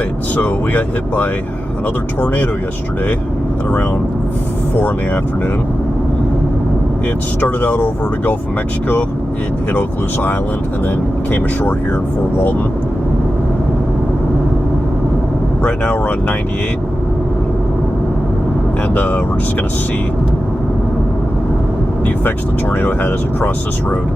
Alright, so we got hit by another tornado yesterday at around 4 in the afternoon. It started out over the Gulf of Mexico, it hit Okaloosa Island, and then came ashore here in Fort Walton. Right now we're on 98, and we're just going to see the effects the tornado had as it crossed this road.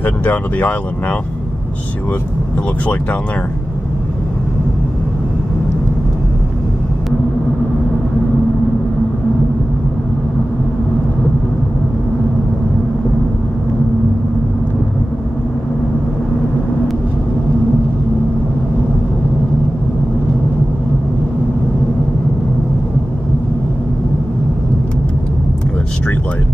Heading down to the island now. See what it looks like down there. Look at that street light.